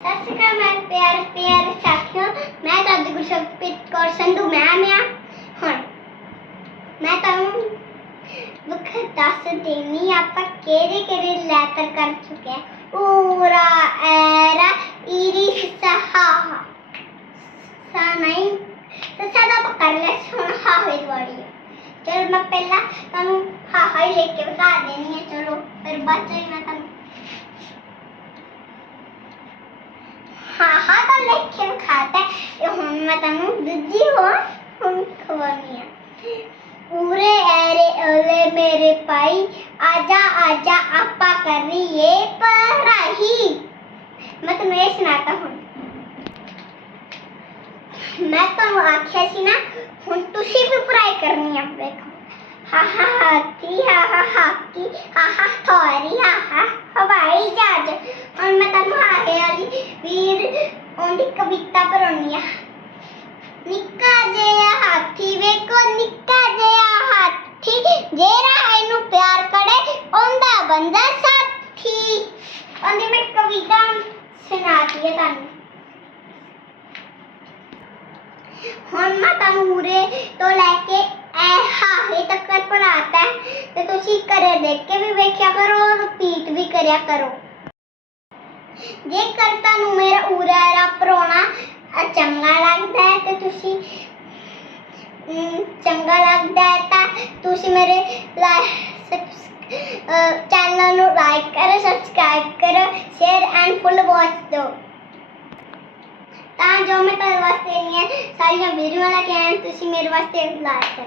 ਸਤਿ ਸ਼੍ਰੀ ਅਕਾਲ ਮੈਂ ਪਿਆਰ ਪਿਆਰ ਸਾਥੀਓ ਮੈਂ ਤੁਹਾਡੀ ਗੁਰਸ਼ਕਪ੍ਰੀਤ ਕੌਰ ਸੰਧੂ ਮੈਮ ਆ ਹੁਣ ਮੈਂ ਤੁਹਾਨੂੰ ਮੁੱਖ ਦੱਸ ਦੇਣੀ ਆਪਾਂ ਕਿਹੜੇ ਕਿਹੜੇ ਲੈਟਰ ਕਰ ਚੁੱਕੇ ਆ ਊਰਾ ਐਰਾ ਇਰਿਸ ਸਹਾ ਸਾ ਸਸਾ ਦਾ ਆਪਾਂ ਕਰ ਹੁਣ ਹਾ ਹੋਈ ਵਾਲੀ ਚਲੋ ਮੈਂ ਪਹਿਲਾਂ ਤੁਹਾਨੂੰ ਹਾ ਹਾ ਹੀ ਲਿਖ ਕੇ ਬਤਾ ਦੇਣੀ ਹੈ ਚਲੋ ਫਿਰ ਬਾਅਦ ਚ ਮੈਂ ਤੁਹਾਨੂੰ ਹਾਂ ਹਾਂ। ਤਾਂ ਲਿਖ ਕੇ ਖਾਤਾ ਇਹ ਹੁਣ ਮੈਂ ਤੁਹਾਨੂੰ ਦੂਜੀ ਹੋ ਹੁਣ ਖਵਾਉਣੀ ਆ ਪੂਰੇ ਐਰੇ ਓਲੇ ਮੇਰੇ ਭਾਈ, ਆਜਾ ਆਜਾ, ਆਪਾਂ ਕਰੀਏ ਪੜਾਈ ਮੈਂ ਤੁਹਾਨੂੰ ਇਹ ਸੁਣਾਤਾ ਹੁਣ। ਮੈਂ ਤੁਹਾਨੂੰ ਆਖਿਆ ਸੀ ਨਾ, ਹੁਣ ਤੁਸੀਂ ਵੀ ਪੜਾਈ ਕਰਨੀ ਆ, ਵੇਖੋ। ਹਾ ਹਾ ਹਾਥੀ ਹਾ ਹਾ, ਹਾਕੀ, ਹਾ ਹਾ ਥੋਰੀ ਹਾ ਹਾ ਹਵਾਈ ਜਹਾਜ਼ ਹੁਣ ਮੈਂ ਤੁਹਾਨੂੰ ਹਾਏ ਵਾਲੀ ਵੀਰ ਉਹਦੀ ਕਵਿਤਾ ਪੜਾਉਣੀ ਆ ਨਿੱਕਾ ਜਿਹਾ ਹਾਥੀ ਵੇਖੋ, ਨਿੱਕਾ ਜਿਹਾ ਹਾਥੀ। ਜਿਹੜਾ ਇਹਨੂੰ ਪਿਆਰ ਕਰੇ, ਉਹਦਾ ਬੰਦਾ ਸਾਥੀ। ਉਹਦੀ ਮੈਂ ਕਵਿਤਾ ਸੁਣਾਤੀ ਹੈ ਤੁਹਾਨੂੰ। ਹੁਣ ਮੈਂ ਤੁਹਾਨੂੰ ਉਰੇ ਤੋਂ ਲੈ ਕੇ ਇਹ ਹਾਹੇ ਤੱਕ ਪੜਾਤਾ ਹੈ। ਤੇ ਤੁਸੀਂ ਘਰੇ ਦੇਖ ਕੇ ਵੀ ਵੇਖਿਆ ਕਰੋ ਔਰ ਰਿਪੀਟ ਵੀ ਕਰਿਆ ਕਰੋ। ਜੇਕਰ ਤੁਹਾਨੂੰ ਮੇਰਾ ਉਰਾ ਪਰੋਣਾ ਚੰਗਾ ਲੱਗਦਾ ਹੈ ਤੇ ਤੁਸੀਂ ਅਮ, ਚੰਗਾ ਲੱਗਦਾ ਹੈ ਤਾਂ ਤੁਸੀਂ ਮੇਰੇ ਚੈਨਲ ਨੂੰ ਲਾਈਕ ਕਰੋ ਸਬਸਕ੍ਰਾਈਬ ਕਰੋ ਸ਼ੇਅਰ ਐਂਡ ਫੁੱਲ ਵਾਚ ਦਿਓ। ਤਾਂ ਜੋ ਮੈਂ ਤੁਹਾਡੇ ਵਾਸਤੇ ਇੰਨੀਆਂ ਸਾਰੀਆਂ ਵੀਡੀਓ ਲੈ ਕੇ ਆਇਆ ਤੁਸੀਂ ਮੇਰੇ ਵਾਸਤੇ ਲਾਈਕ ਕਰੋ।